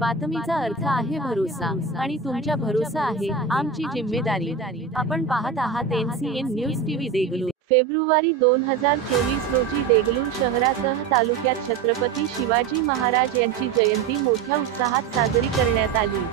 बातमीचा अर्थ आहे भरोसा आणि तुमच्या भरोसा आहे आमची जिम्मेदारी। आपण पाहत आहात NCN न्यूज टीव्ही देगलूर। फेब्रुवारी 2024 रोजी देगलूर शहरासह तालुक्यात छत्रपती शिवाजी महाराज यांची जयंती मोठ्या उत्साहात साजरी करण्यात आली।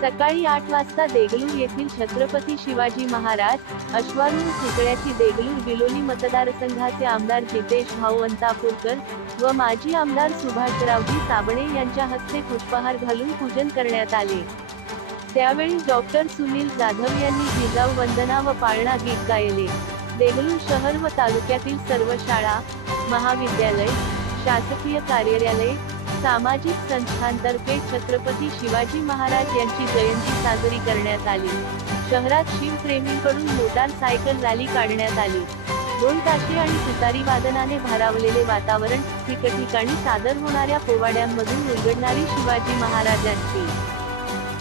सकाळी 8 वाजता देगलूर येथील छत्रपती शिवाजी महाराज अश्वारूढ पुतळ्याची देगलूर बिलोली मतदारसंघाचे आमदार जितेश भाऊ अंतापूरकर व माजी आमदार सुभाषरावजी साबणे यांच्या हस्ते पुष्पहार घालून पूजन करण्यात आले। त्यावेळी डॉक्टर सुनील जाधव यांनी जिजाऊ वंदना व पाळणा गीत गायले। देगलूर शहर व तालुक्यातील सर्व शाळा, महाविद्यालय, शासकीय कार्यालय, सामाजिक संस्थांतर्फे छत्रपती शिवाजी महाराज यांची जयंती साजरी करण्यात आली। शहरात शिवप्रेमींकडून मोटारसायकल रॅली काढण्यात आली। 2 ताशे आणि तुतारी वादनाने भारावलेले वातावरण, ठिकठिकाणी सादर होणाऱ्या पोवाड्यांमधून उलगडणारी शिवाजी महाराजांची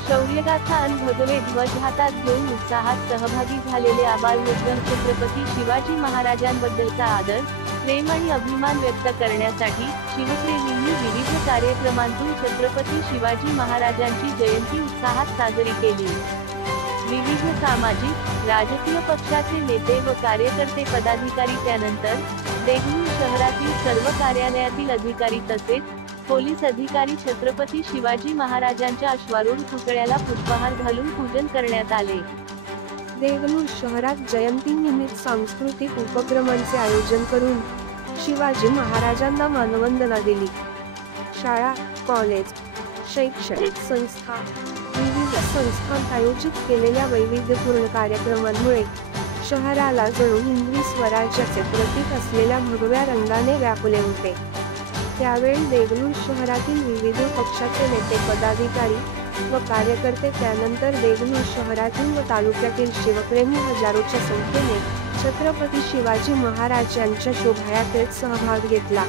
शौर्यगाथा आणि भगवे ध्वज हातात घेऊन उत्साहात सहभागी झालेले आबालवृद्ध छत्रपती शिवाजी महाराजांबद्दलचा आदर, प्रेम आणि अभिमान व्यक्त करण्यासाठी शिवप्रेमींनी विविध कार्यक्रमांतून छत्रपती शिवाजी महाराजांची जयंती उत्साहात साजरी केली। विविध सामाजिक, राजकीय पक्षाचे नेते व कार्यकर्ते पदाधिकारी त्यानंतर देगलूर शहरातील सर्व कार्यालयातील अधिकारी तसेच पोलीस अधिकारी छत्रपती शिवाजी महाराजांच्या अश्वारूढ पुतळ्याला पुष्पहार घालून पूजन करण्यात आले। देगलूर शहरात जयंतीनिमित्त सांस्कृतिक उपक्रमांचे आयोजन करून शिवाजी महाराजांना मानवंदना दिली। शाळा, कॉलेज, शैक्षणिक संस्था, विविध संस्थांत आयोजित केलेल्या वैविध्यपूर्ण कार्यक्रमांमुळे शहराला जणू हिंदवी स्वराज्याचे प्रतीक असलेल्या भगव्या रंगाने व्यापले होते। त्यावेळी देगलूर शहरातील विविध पक्षाचे नेते पदाधिकारी व कार्यकर्ते त्यानंतर देगलूर शहरातील व तालुक्यातील शिवप्रेमी हजारोच्या संख्येने छत्रपती शिवाजी महाराज यांच्या शोभायात्रेत सहभाग घेतला।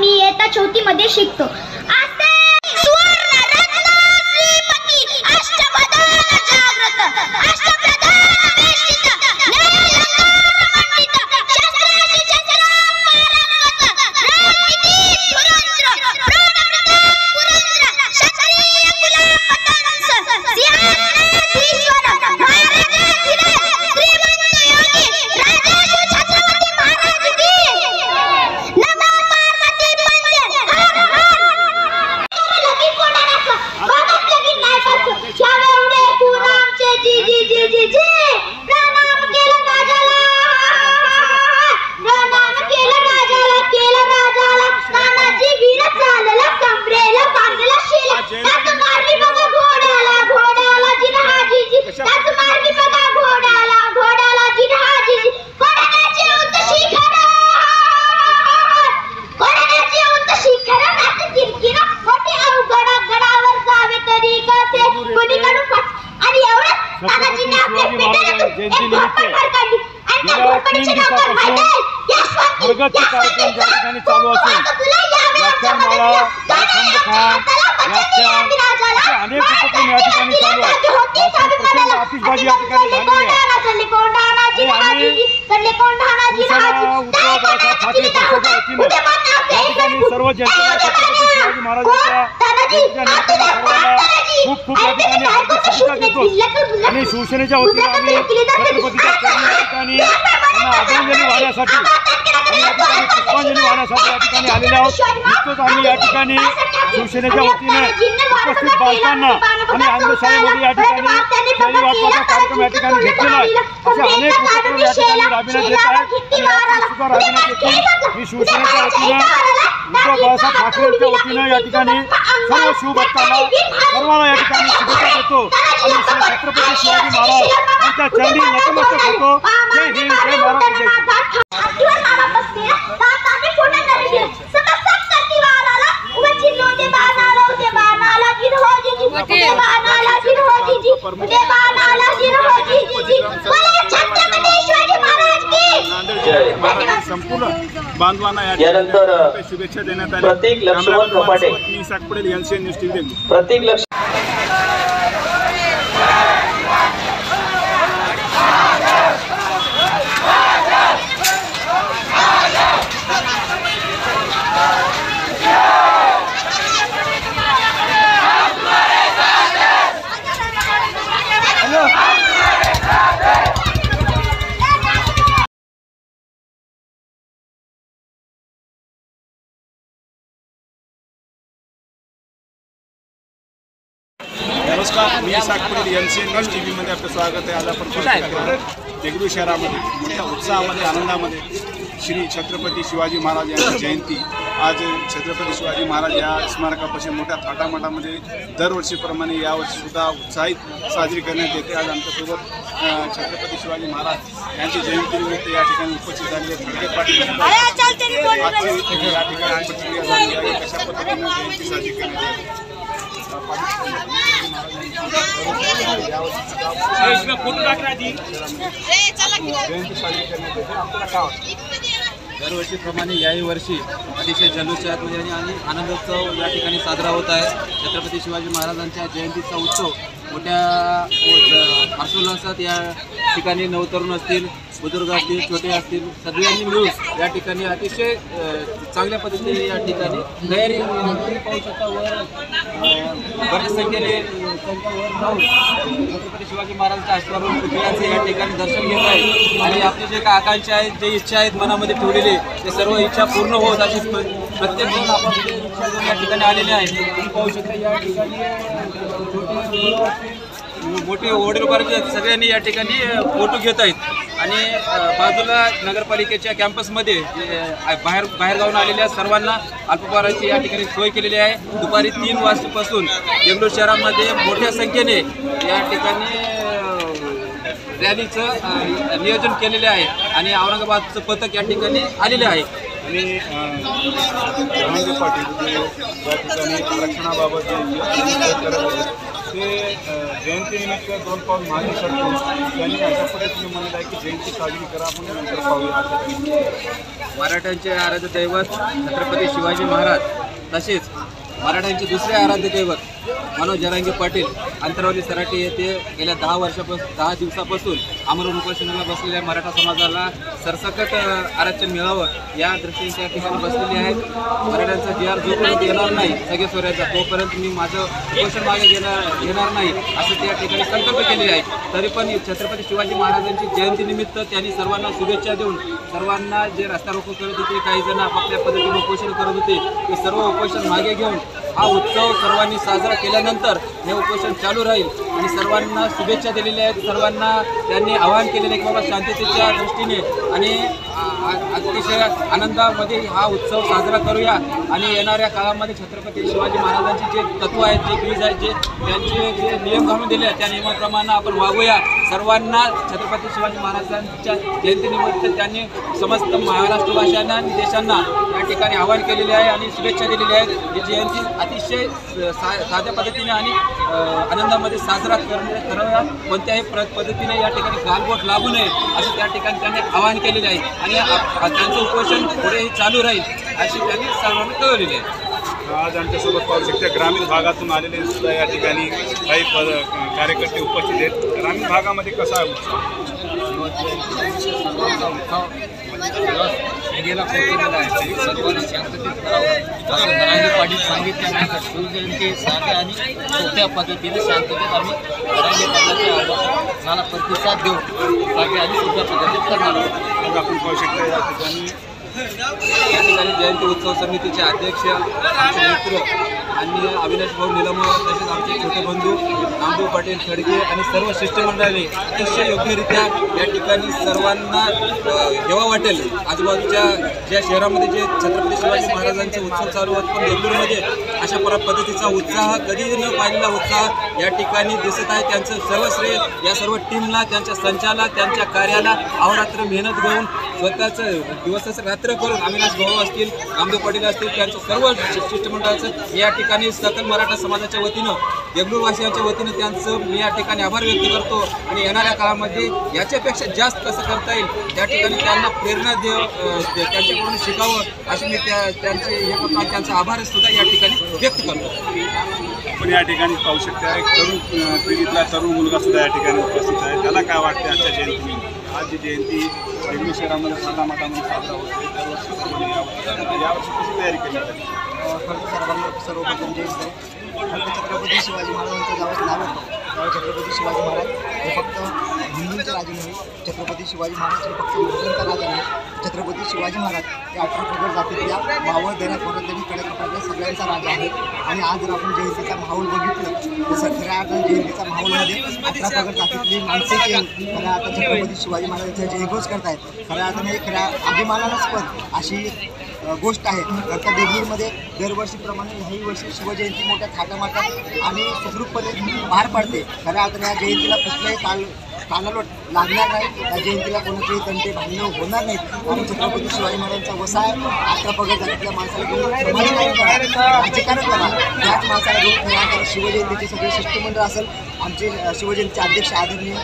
मी इयत्ता 4थी मध्ये शिकतो। प्रगती कार्यक्रम ज्या ठिकाणी चालू असून व्याख्यानमाला, अनेक उपक्रम या ठिकाणी चालू आहेत। प्रचंड आतिषबाजी या ठिकाणी झालेली आहे आणि उद्धव बाळासाहेब ठाकरे पक्षाच्या वतीने या ठिकाणी सर्व जनतेला छत्रपती शिवाजी महाराजांच्या सर्वांना खूप खूप या ठिकाणी हार्दिक शुभेच्छा देतो आणि शिवसेनेच्या वतीने आम्ही छत्रपतीच्या चरणी या ठिकाणी त्यांना आदरांजली वाहण्यासाठी आणि या ठिकाणी पुष्पांजली वाहण्यासाठी या ठिकाणी आलेले आहोत। नुकतंच आम्ही या ठिकाणी शिवसेनेच्या वतीने उपस्थित बालकांना आणि अंधशाळेमध्ये या ठिकाणी खेळी वाटपाचा कार्यक्रम या ठिकाणी घेतलेला आहे। असे अनेक उपक्रम या ठिकाणी राबविण्यात येत आहेत आणि यापुढे सुद्धा राबविण्यात येतील। मी शिवसेनेच्या वतीनं उद्धव बाळासाहेब ठाकरे यांच्या वतीनं या ठिकाणी सर्व शिवभक्तांना सर्वांना या ठिकाणी शुभेच्छा देतो आणि श्री छत्रपती शिवाजी महाराज यांच्या चरणी नतमस्तक होतो. जय हिंद, जय महाराष्ट्र, जय संपूर्ण बांधवांना यानंतर शुभेच्छा देण्यात आल्या. प्रतीक लक्ष्मण कपाटे, मी साकपडेल, NCN न्यूज TV. प्रतीक नमस्कार, मी साकपडेल, NCN न्यूज TV मध्ये आपलं स्वागत आहे. आज आपण देगलूर शहरामध्ये मोठ्या उत्साहामध्ये आनंदामध्ये श्री छत्रपती शिवाजी महाराज यांची जयंती आज छत्रपती शिवाजी महाराज या स्मारकापासून मोठ्या थाटामाटामध्ये दरवर्षीप्रमाणे यावर्षीसुद्धा उत्साहित साजरी करण्यात येते. आज आमच्यासोबत छत्रपती शिवाजी महाराज यांची जयंतीनिमित्त या ठिकाणी उपस्थित झालेले खडके पाटील आजची या ठिकाणी प्रतिक्रिया झाली आहे. कशा पद्धतीने जयंती साजरी करण्यात येते. दरवर्षीप्रमाणे याही वर्षी अतिशय जल्लोषामध्ये आणि आनंदोत्सव या ठिकाणी साजरा होत आहे. छत्रपती शिवाजी महाराजांच्या जयंतीचा उत्सव मोठ्या हर्षोल्लासात या ठिकाणी नवतरुण असतील, बुजुर्ग असतील, छोटे असतील, सगळ्यांनी मिळून या ठिकाणी अतिशय चांगल्या पद्धतीने या ठिकाणी तयारी पाहू शकता. वर बऱ्याच संख्येने वर जाऊन छत्रपती शिवाजी महाराजांच्या आश्रमावर पुतळ्याचे या ठिकाणी दर्शन घेत आहे आणि आपले जे काही आकांक्षा आहेत, जे इच्छा आहेत मनामध्ये ठेवलेले, ते सर्व इच्छा पूर्ण होत अशी प्रत्येक जण आपण इच्छा घेऊन या ठिकाणी आलेले आहेत. तुम्ही पाहू शकता या ठिकाणी मोठे वडीलवर्ग सगळ्यांनी या ठिकाणी फोटो घेत आहेत आणि बाजूला नगरपालिकेच्या कॅम्पसमध्ये बाहेरगावून आलेल्या सर्वांना अल्पहाराची या ठिकाणी सोय केलेली आहे. दुपारी 3 वाजतापासून देगलूर शहरामध्ये मोठ्या संख्येने या ठिकाणी रॅलीचं नियोजन केलेले आहे आणि औरंगाबादचं पथक या ठिकाणी आलेले आहे. आणि जहांगीर पाटील या ठिकाणी आरक्षणाबाबत ते जयंतीनिमित्त 2 पाऊल मागे सरकून त्यांनी अशा पद्धतीने म्हणत आहे की जयंती साजरी करा. आपण नंतर पाहूया. मराठ्यांचे आराध्य दैवत छत्रपती शिवाजी महाराज तसेच मराठ्यांचे दुसरे आराध्य दैवत मनोज जरांगे पाटील अंतरावली सराटी येथे गेल्या 10 दिवसापासून आमरण उपोषणाला बसलेल्या मराठा समाजाला सरसकट आरक्षण मिळावं या दृष्टीने त्या ठिकाणी बसलेले आहेत. मराठ्यांचा GR जोपर्यंत येणार नाही सगळे सोऱ्याचा, तोपर्यंत मी माझं उपोषण मागे घेणार नाही असं त्या ठिकाणी संकल्प केले आहे. तरी पण छत्रपती शिवाजी महाराजांची जयंतीनिमित्त त्यांनी सर्वांना शुभेच्छा देऊन सर्वांना जे रस्ता रोको करत होते, काही जण आपापल्या पद्धतीने उपोषण करत होते, ते सर्व उपोषण मागे घेऊन हा उत्सव सर्वांनी साजरा केल्यानंतर हे उपोषण चालू राहील आणि सर्वांना शुभेच्छा दिलेल्या आहेत. सर्वांना त्यांनी आवाहन केलेलं आहे की बाबा शांततेच्या दृष्टीने आणि अतिशय आनंदामध्ये हा उत्सव साजरा करूया आणि येणाऱ्या काळामध्ये छत्रपती शिवाजी महाराजांचे जे तत्व आहेत, जे ब्रीज आहेत, जे त्यांचे जे नियम घालून दिले आहेत त्या नियमाप्रमाणे आपण वागूया. सर्वांना छत्रपती शिवाजी महाराजांच्या जयंतीनिमित्त त्यांनी समस्त महाराष्ट्रवासियांना आणि देशांना या ठिकाणी आवाहन केलेले आहे आणि शुभेच्छा दिलेल्या आहेत. ही जयंती अतिशय साध्या पद्धतीने आणि आनंदामध्ये साजरा कराव्या. कोणत्याही पद्धतीने या ठिकाणी गालबोट लागू नये असं त्या ठिकाणी त्यांनी आवाहन केलेले आहे आणि त्यांचं उपोषण पुढेही चालू राहील अशी त्यांनी सर्वांना कळवलेली आहे. आज आमच्यासोबत पाहू शकता ग्रामीण भागातून आलेले सुद्धा या ठिकाणी काही कार्यकर्ते उपस्थित आहेत. ग्रामीण भागामध्ये कसा आहे उत्साह? गेला पोहोचलेला आहे. सर्वांनी शांततेत करावं असं जरांगे पाटील सांगितल्यानंतर शिवजयंती साध्या आणि सोप्या पद्धतीने शांततेत आम्ही जरांगे पाटलाच्या आवाहनाला प्रतिसाद देऊ साध्या आणि सोप्या पद्धतीत करणार आहोत. आपण पाहू शकता या ठिकाणी जयंती उत्सव समितीचे अध्यक्ष आमचे मित्र आणि अविनाश भाऊ निलमकर तसेच आमचे छोटे बंधू नामदेव पाटील खडके आणि सर्व शिष्टमंडळाने अतिशय योग्यरित्या या ठिकाणी सर्वांना हेवा वाटेल. आजूबाजूच्या ज्या शहरामध्ये जे छत्रपती शिवाजी महाराजांचे उत्सव चालू आहेत, पण देगलूरमध्ये अशा पद्धतीचा उत्साह, कधी न पाहिलेला उत्साह या ठिकाणी दिसत आहे. त्यांचं सर्व श्रेय या सर्व टीमला, त्यांच्या संचाला, त्यांच्या कार्याला अहोरात्र मेहनत घेऊन स्वतःचं दिवसाचं रात्र करून अविनाश भाऊ असतील, नामदेव पाटील असतील, त्यांचं सर्व शिष्टमंडळाचं या ठिकाणी सकल मराठा समाजाच्या वतीनं, देगलूरवासियांच्या वतीनं त्यांचं मी या ठिकाणी आभार व्यक्त करतो. आणि येणाऱ्या काळामध्ये याच्यापेक्षा जास्त कसं करता येईल त्या ठिकाणी त्यांना प्रेरणा त्यांच्याकडून शिकावं अशी मी त्यांचे हे करतो आणि त्यांचा आभार सुद्धा या ठिकाणी व्यक्त करतो. आपण या ठिकाणी पाहू शकता एक तरुण पिढीतला तरुण मुलगा सुद्धा या ठिकाणी उपस्थित आहे. त्याला काय वाटते आजच्या जयंती? आज जी जयंती देगलूर शहरामध्ये मोठ्या मतामध्ये साजरा होते, दरवर्षी यावर्षी कशी तयारी केली जाते? सर्वप्रथम छत्रपती शिवाजी महाराजांचं ज्यावेळेस नाव होतं त्यावेळेस छत्रपती शिवाजी महाराज हे फक्त हिंदूंचे राजे नाही, छत्रपती शिवाजी महाराज हे फक्त मुस्लिमचा राजा नाही, छत्रपती शिवाजी महाराज हे 18 पगड जातीतल्या मावळ देण्यात वरदणी कडेकपातल्या सगळ्यांचा राजा आहे. आणि आज जर आपण जयंतीचा माहोल बघितलं तर खऱ्या अर्थाने जयंतीचा माहोलमध्ये 18 पगड जातीतली माणसे खऱ्या आता छत्रपती शिवाजी महाराजांचा जयघोष करतायत. खऱ्या अर्थाने खऱ्या अभिमानास्पद अशी गोष्ट आहे. तर त्या देगलूरमध्ये दरवर्षीप्रमाणे ह्याही वर्षी शिवजयंती मोठ्या थाटामाटात आणि सुखरूपपणे पार पडते. खऱ्या अर्थाने या जयंतीला कुठलाही कानालोट लागणार नाही, या जयंतीला कोणाचेही तंटे भांडणं होणार नाहीत. आणि छत्रपती शिवाजी महाराजांचा वसाय 18 पगड जातीतल्या माणसाला घेऊन समाजकारण करा, राज्यकारण करा, याच माणसाला घेऊन खऱ्या अर्थाने शिवजयंतीचे सगळे शिष्टमंडळ असेल, आमचे शिवजयंतीचे अध्यक्ष आदरणीय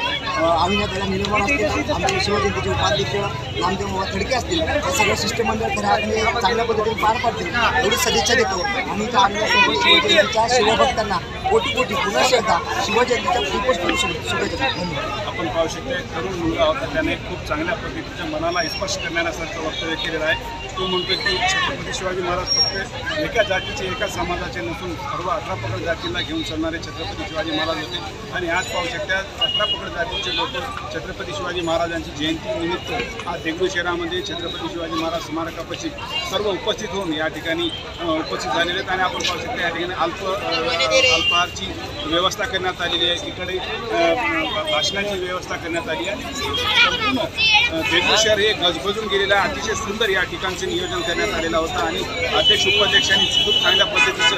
अविनाश निलमकर असतील, आमचे शिवजयंतीचे उपाध्यक्ष नामदेव मामा खडके असतील, हे सगळे शिष्टमंडळ खऱ्या अर्थाने चांगल्या पद्धतीने पार पडतील एवढी सदिच्छा देतो. आणि त्या आलेल्या सर्व शिवजयंतीच्या शिवभक्तांना कोटी कोटी पुन्हा श्रद्धा, शिवजयंतीच्या खूपच शुभेच्छा. धन्यवाद. आपण पाहू शकतो एक तरुण मुलगा होता, त्याने खूप चांगल्या पद्धतीच्या मनाला स्पर्श करण्यासारखं वक्तव्य केलेलं आहे. तो म्हणतो की छत्रपती शिवाजी महाराज फक्त एका जातीचे, एका समाजाचे नसून सर्व 18 पगड जातीला घेऊन चालणारे छत्रपती शिवाजी महाराज होते. आणि आज पाहू शकता 18 पगड जातीचे लोक छत्रपती शिवाजी महाराजांची जयंती निमित्त आज देगलूर शहरामध्ये छत्रपती शिवाजी महाराज स्मारकापाशी सर्व उपस्थित होऊन या ठिकाणी उपस्थित झालेले आहेत. आणि आपण पाहू शकता या ठिकाणी अल्पहारची व्यवस्था करण्यात आलेली आहे, तिकडे भाषणाची व्यवस्था करण्यात आली आहे. संपूर्ण देगलूर शहर हे गजबजून गेलेलं आहे. अतिशय सुंदर या ठिकाणचं नियोजन करण्यात आलेलं होतं आणि अध्यक्ष उपाध्यक्षांनी खूप चांगल्या पद्धतीचं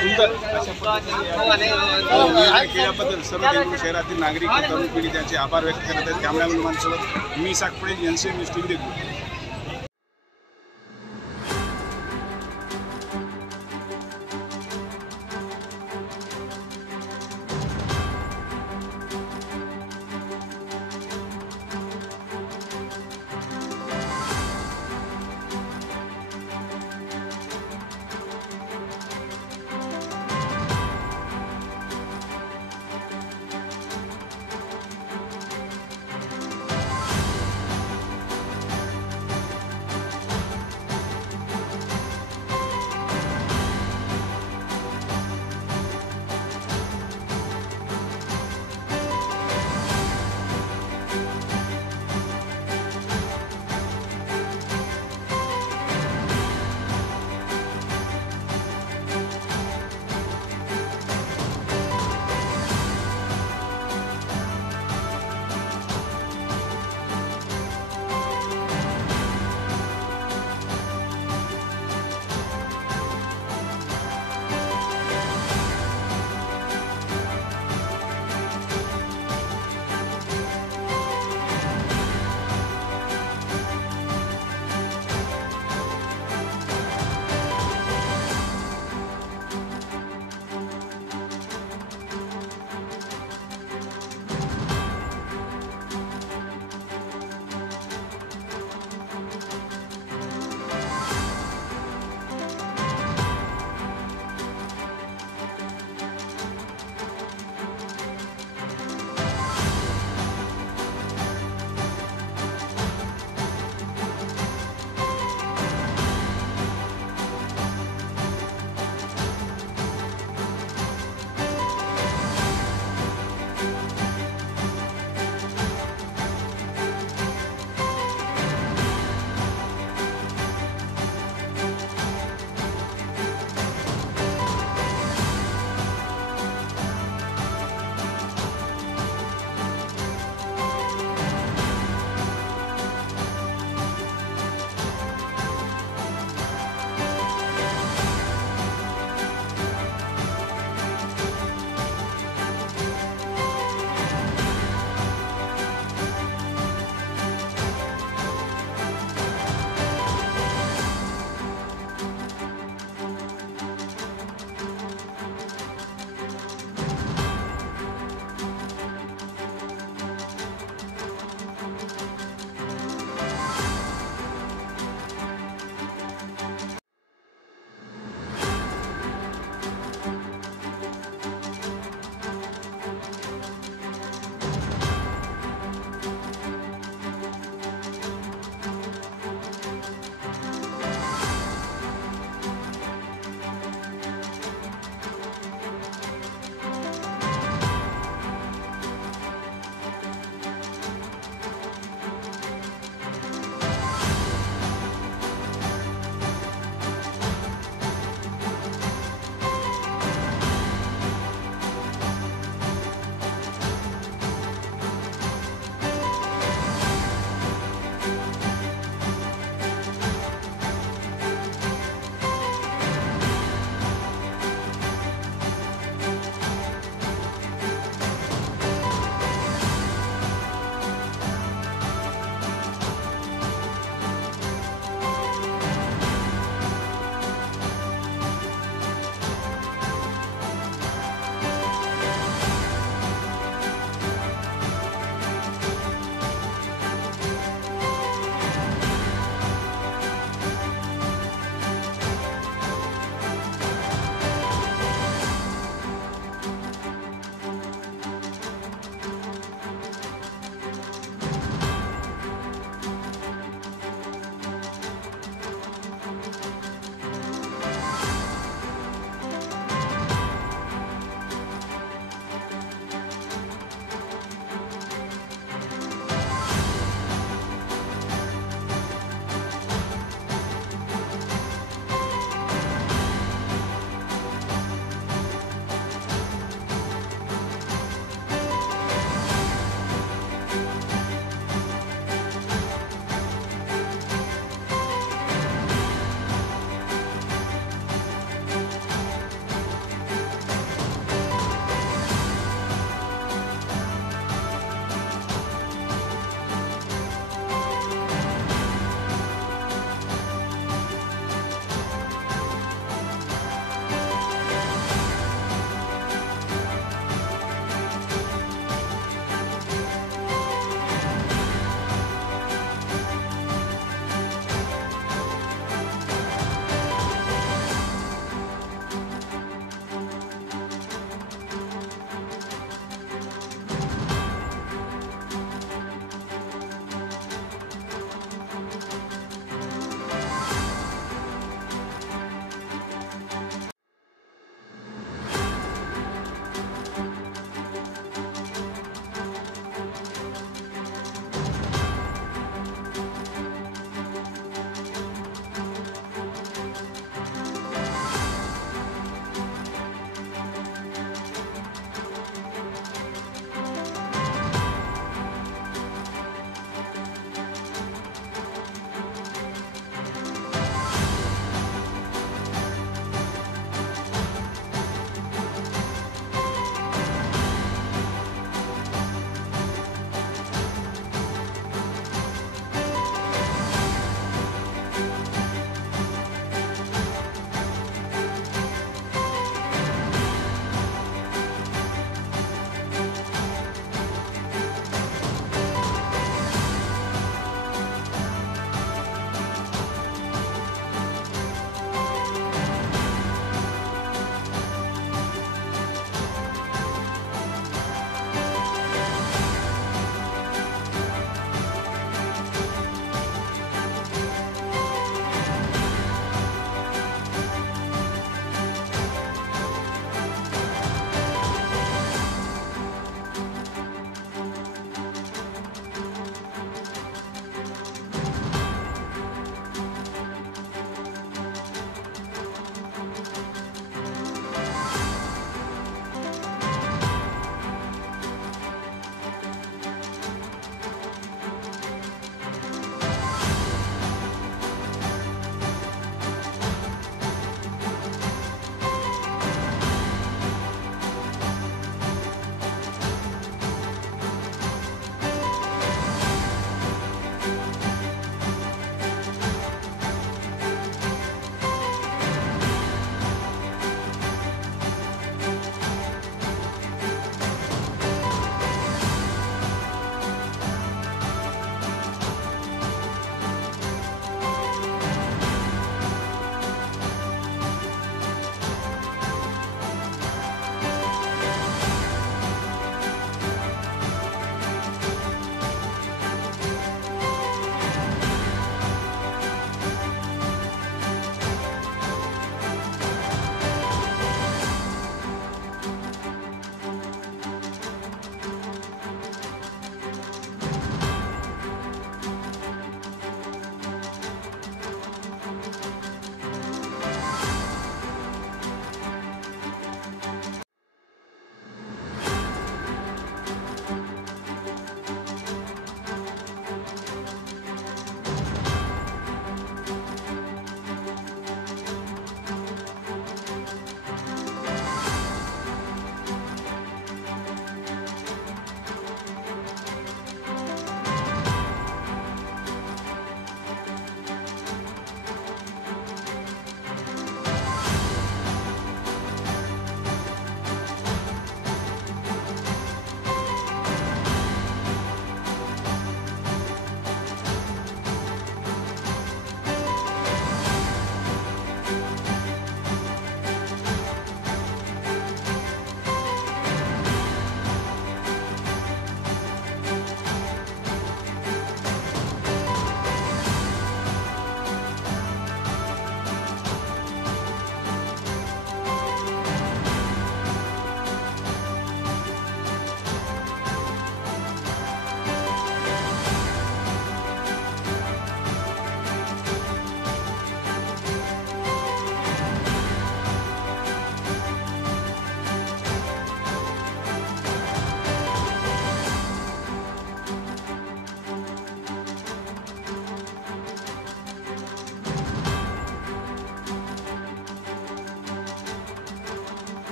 सुंदर अशा पद्धतीने केल्याबद्दल सर्व देगलूर शहरातील नागरिक तरुण पिढी त्यांचे आभार व्यक्त करत आहेत. कॅमेरामॅन सोबत मी साकपडे, NCN न्यूज TV देगलूर.